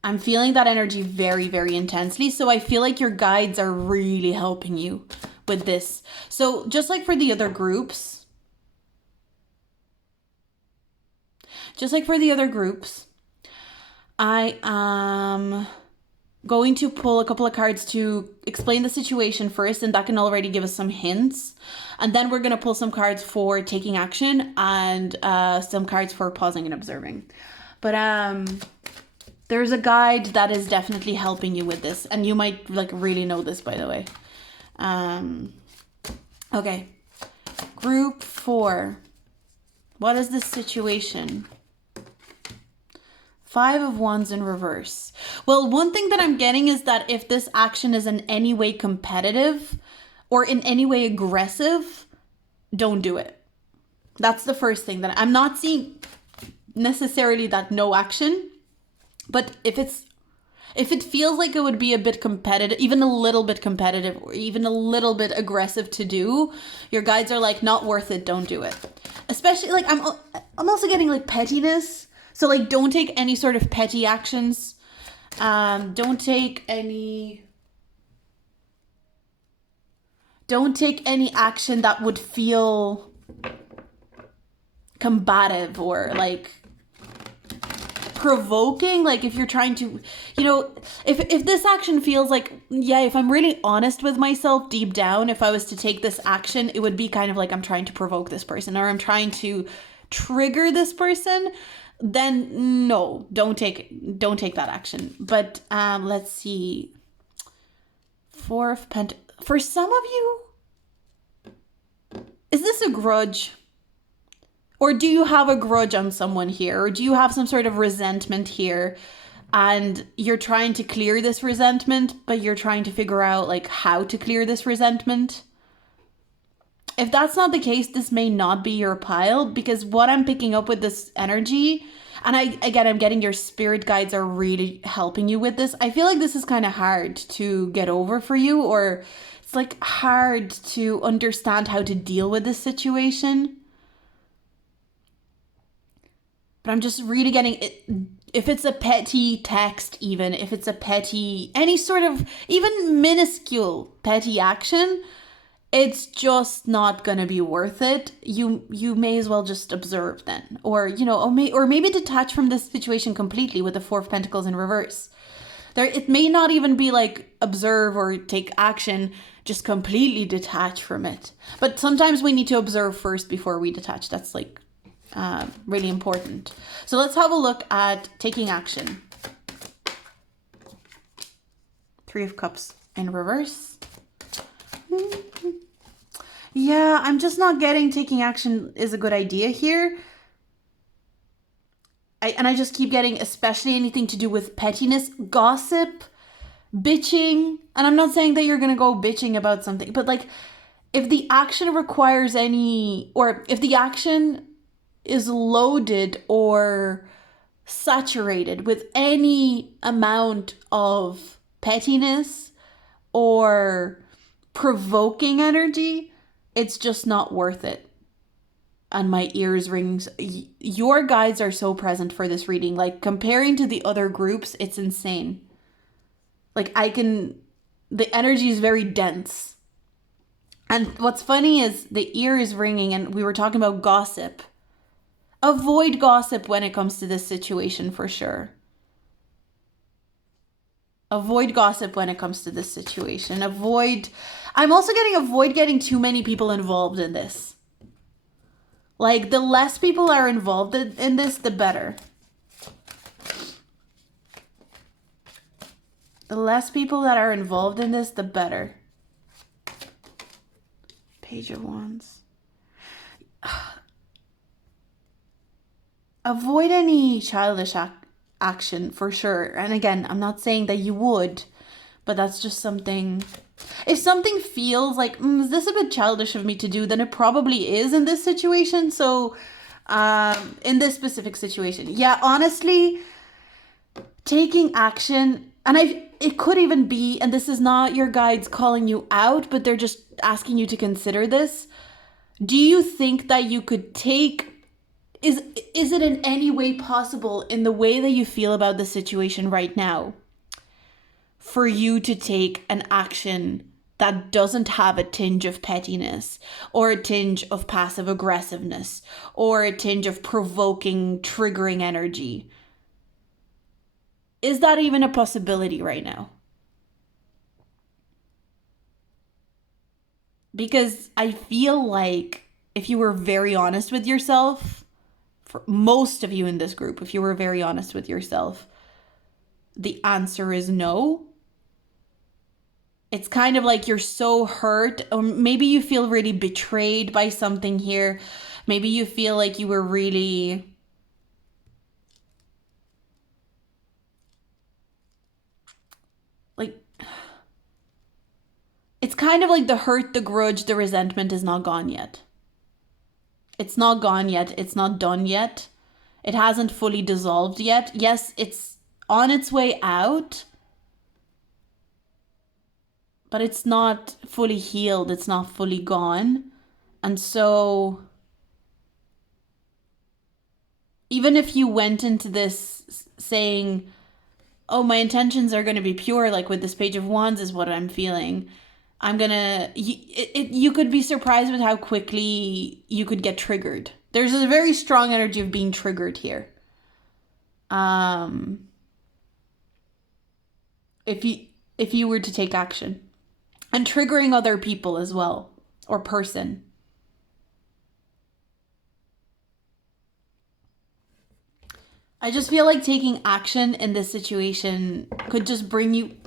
I'm feeling that energy very, very intensely. So I feel like your guides are really helping you with this. So just like for the other groups, I am going to pull a couple of cards to explain the situation first, and that can already give us some hints. And then we're going to pull some cards for taking action and some cards for pausing and observing. But there's a guide that is definitely helping you with this, and you might like really know this, by the way. Okay. Group 4. What is this situation? 5 of Wands in reverse. Well, one thing that I'm getting is that if this action is in any way competitive or in any way aggressive, don't do it. That's the first thing that I'm not seeing necessarily that no action. But if it feels like it would be a bit competitive, even a little bit competitive, or even a little bit aggressive to do, your guides are like, not worth it, don't do it. Especially like I'm also getting like pettiness. So like don't take any sort of petty actions. Don't take any action that would feel combative or like provoking. Like if you're trying to, if this action feels like, if I'm really honest with myself deep down, if I was to take this action, it would be kind of like I'm trying to provoke this person or I'm trying to trigger this person, then no, don't take that action. But let's see. 4 of Pentacles. For some of you, is this a grudge? Or do you have a grudge on someone here? Or do you have some sort of resentment here? And you're trying to clear this resentment, but you're trying to figure out like how to clear this resentment? If that's not the case, this may not be your pile, because what I'm picking up with this energy, and I'm getting your spirit guides are really helping you with this. I feel like this is kind of hard to get over for you, or it's like hard to understand how to deal with this situation. But I'm just really getting it. If it's a petty text, even if it's a petty, any sort of even minuscule petty action, it's just not gonna be worth it. You may as well just observe then, or maybe detach from this situation completely with the 4 of Pentacles in reverse. It may not even be like observe or take action, just completely detach from it. But sometimes we need to observe first before we detach. That's like really important. So let's have a look at taking action. 3 of Cups in reverse. Yeah, I'm just not getting taking action is a good idea here. I just keep getting, especially anything to do with pettiness, gossip, bitching. And I'm not saying that you're going to go bitching about something, but like if the action requires or if the action is loaded or saturated with any amount of pettiness or provoking energy, it's just not worth it. And my ears rings. Your guides are so present for this reading. Like comparing to the other groups, it's insane. Like the energy is very dense. And what's funny is the ear is ringing, and we were talking about gossip. Avoid gossip when it comes to this situation for sure. Avoid gossip when it comes to this situation. I'm also getting avoid getting too many people involved in this. Like the less people are involved in this, the better. The less people that are involved in this, the better. Page of Wands. Avoid any childish action for sure. And again, I'm not saying that you would, but that's just something. If something feels like, is this a bit childish of me to do, then it probably is in this situation. So in this specific situation, yeah, honestly, taking action, and it could even be, and this is not your guides calling you out, but they're just asking you to consider this. Do you think that you could take, is it in any way possible in the way that you feel about the situation right now for you to take an action that doesn't have a tinge of pettiness or a tinge of passive aggressiveness or a tinge of provoking, triggering energy? Is that even a possibility right now? Because I feel like if you were very honest with yourself, for most of you in this group, if you were very honest with yourself, the answer is no. It's kind of like you're so hurt, or maybe you feel really betrayed by something here. Maybe you feel like you were really like, it's kind of like the hurt, the grudge, the resentment is not gone yet. It's not gone yet. It's not done yet. It hasn't fully dissolved yet. Yes, it's on its way out, but it's not fully healed. It's not fully gone. And so even if you went into this saying, oh, my intentions are going to be pure, like with this Page of Wands is what I'm feeling, you could be surprised with how quickly you could get triggered. There's a very strong energy of being triggered here. If you were to take action, and triggering other people as well, or person. I just feel like taking action in this situation could just bring you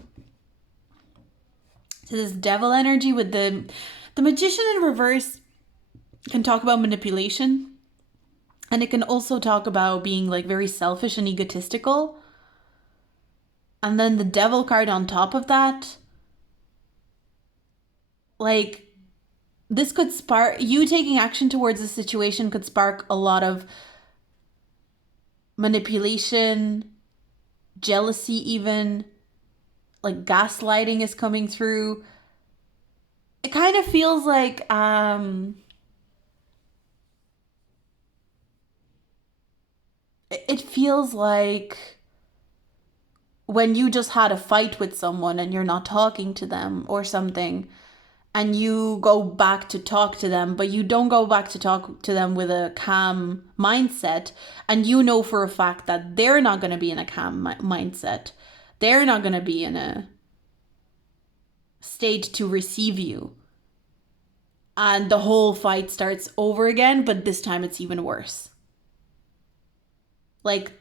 to this devil energy with the Magician in reverse can talk about manipulation, and it can also talk about being like very selfish and egotistical. And then the devil card on top of that, like, this could spark, you taking action towards a situation could spark a lot of manipulation, jealousy even, like gaslighting is coming through. It kind of feels like it feels like when you just had a fight with someone and you're not talking to them or something, and you go back to talk to them, but you don't go back to talk to them with a calm mindset, and you know for a fact that they're not going to be in a calm mindset. They're not going to be in a state to receive you. And the whole fight starts over again, but this time it's even worse. Like,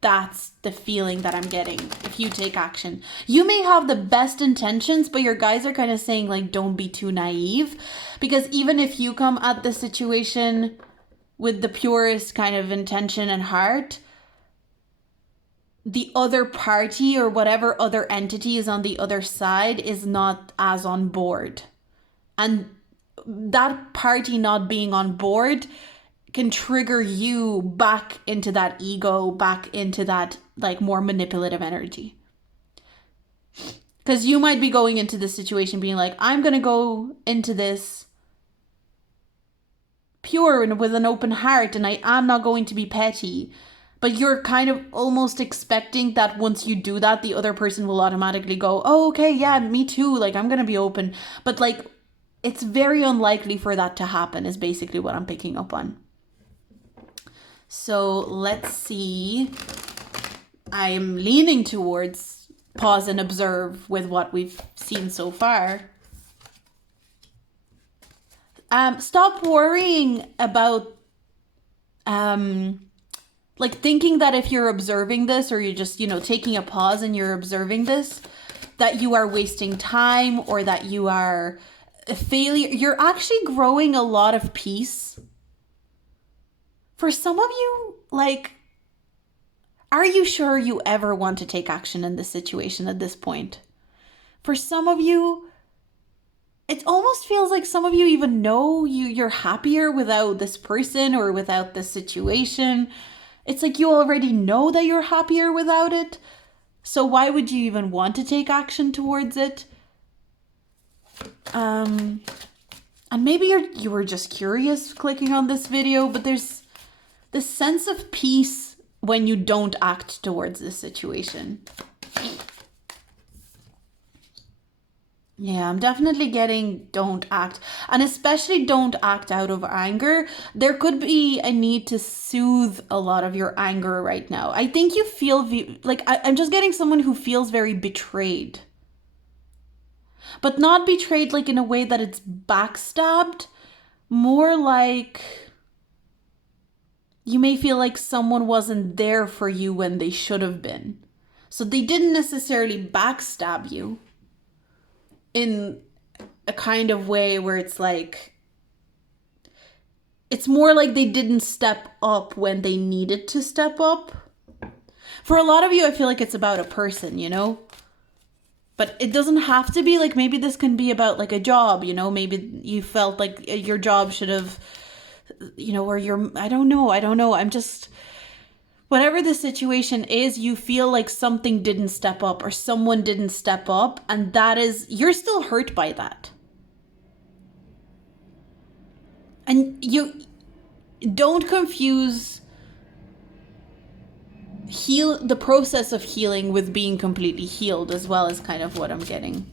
that's the feeling that I'm getting if you take action. You may have the best intentions, but your guys are kind of saying, like, don't be too naive. Because even if you come at the situation with the purest kind of intention and heart, the other party or whatever other entity is on the other side is not as on board. And that party not being on board can trigger you back into that ego, back into that like more manipulative energy. Because you might be going into this situation being like, I'm going to go into this pure and with an open heart, and I'm not going to be petty. But you're kind of almost expecting that once you do that, the other person will automatically go, oh, okay, yeah, me too. Like, I'm going to be open. But like, it's very unlikely for that to happen is basically what I'm picking up on. So let's see. I'm leaning towards pause and observe with what we've seen so far. Stop worrying about like thinking that if you're observing this, or you're just, taking a pause and you're observing this, that you are wasting time or that you are a failure. You're actually growing a lot of peace. For some of you, like, are you sure you ever want to take action in this situation at this point? For some of you, it almost feels like some of you even know you're happier without this person or without this situation. It's like you already know that you're happier without it. So why would you even want to take action towards it? And maybe you were just curious clicking on this video, but there's this sense of peace when you don't act towards this situation. Yeah, I'm definitely getting don't act. And especially don't act out of anger. There could be a need to soothe a lot of your anger right now. I think you feel like I'm just getting someone who feels very betrayed. But not betrayed like in a way that it's backstabbed. More like you may feel like someone wasn't there for you when they should have been. So they didn't necessarily backstab you in a kind of way where it's like, it's more like they didn't step up when they needed to step up. For a lot of you, I feel like it's about a person, you know? But it doesn't have to be. Like, maybe this can be about like a job, you know? Maybe you felt like your job should have, you know, or I don't know. I'm just, whatever the situation is, you feel like something didn't step up or someone didn't step up, and that is, you're still hurt by that. And you don't confuse the process of healing with being completely healed as well, as kind of what I'm getting.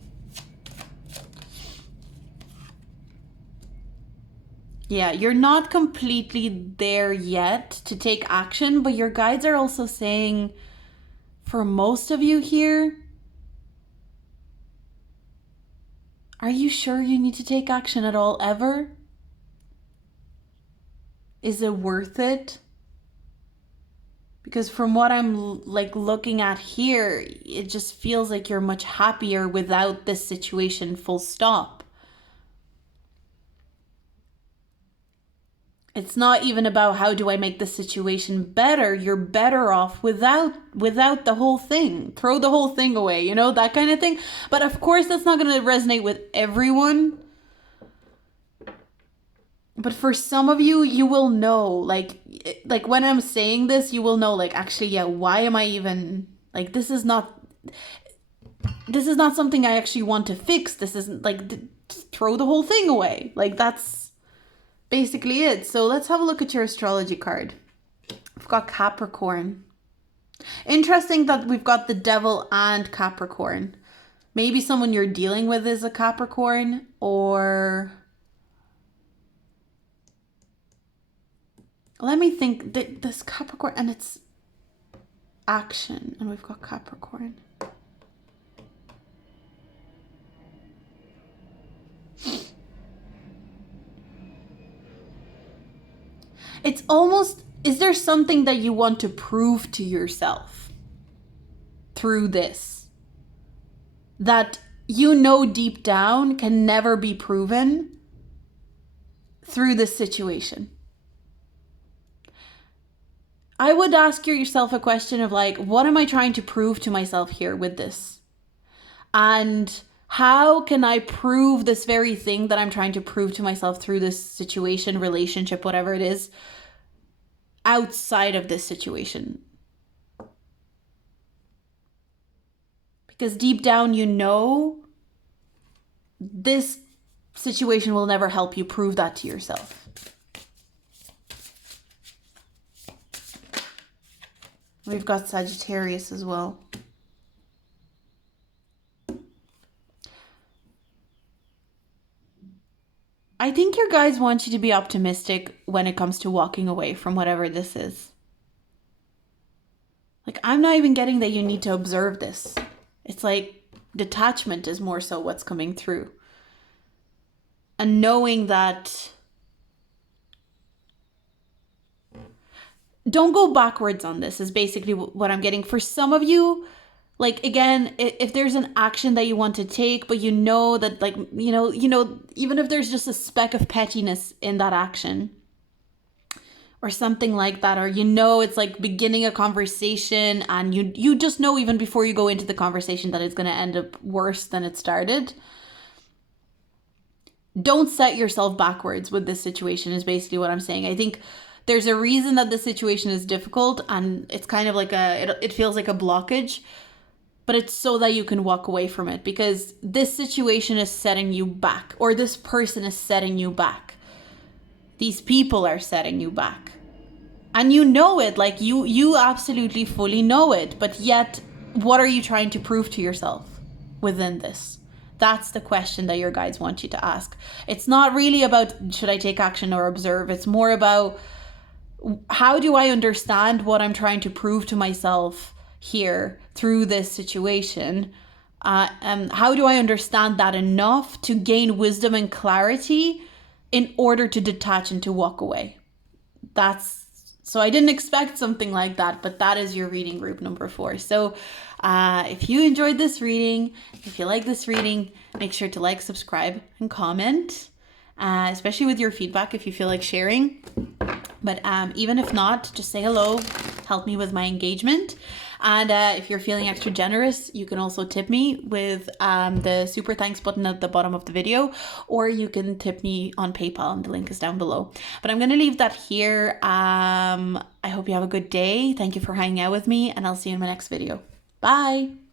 Yeah, you're not completely there yet to take action, but your guides are also saying, for most of you here, are you sure you need to take action at all ever? Is it worth it? Because from what I'm like looking at here, it just feels like you're much happier without this situation, full stop. It's not even about how do I make the situation better. You're better off without the whole thing. Throw the whole thing away, you know, that kind of thing. But of course, that's not going to resonate with everyone. But for some of you, you will know, like when I'm saying this, you will know, like, actually, yeah, why am I even, like, this is not something I actually want to fix. This isn't, like, throw the whole thing away. Like, that's basically it. So let's have a look at your astrology card. We've got Capricorn. Interesting that we've got the Devil and Capricorn. Maybe someone you're dealing with is a Capricorn, or let me think. This Capricorn, and it's action, and we've got Capricorn. It's almost, is there something that you want to prove to yourself through this that you know deep down can never be proven through this situation? I would ask yourself a question of, like, what am I trying to prove to myself here with this? And how can I prove this very thing that I'm trying to prove to myself through this situation, relationship, whatever it is, outside of this situation? Because deep down, you know, this situation will never help you prove that to yourself. We've got Sagittarius as well. I think your guides want you to be optimistic when it comes to walking away from whatever this is. Like, I'm not even getting that you need to observe this. It's like detachment is more so what's coming through. And knowing that, don't go backwards on this is basically what I'm getting. For some of you, like, again, if there's an action that you want to take, but you know that, like, you know, even if there's just a speck of pettiness in that action or something like that, or, you know, it's like beginning a conversation and you just know even before you go into the conversation that it's going to end up worse than it started. Don't set yourself backwards with this situation is basically what I'm saying. I think there's a reason that the situation is difficult, and it's kind of like it feels like a blockage. but it's so that you can walk away from it, because this situation is setting you back, or this person is setting you back. These people are setting you back. And you know it, like you absolutely fully know it, but yet what are you trying to prove to yourself within this? That's the question that your guides want you to ask. It's not really about should I take action or observe. It's more about how do I understand what I'm trying to prove to myself here through this situation? How do I understand that enough to gain wisdom and clarity in order to detach and to walk away? So I didn't expect something like that, but that is your reading group number 4. So if you enjoyed this reading, if you like this reading, make sure to like, subscribe, and comment, especially with your feedback if you feel like sharing. But even if not, just say hello, help me with my engagement. And if you're feeling extra generous, you can also tip me with the super thanks button at the bottom of the video, or you can tip me on PayPal, and the link is down below. But I'm going to leave that here. I hope you have a good day. Thank you for hanging out with me, and I'll see you in my next video. Bye.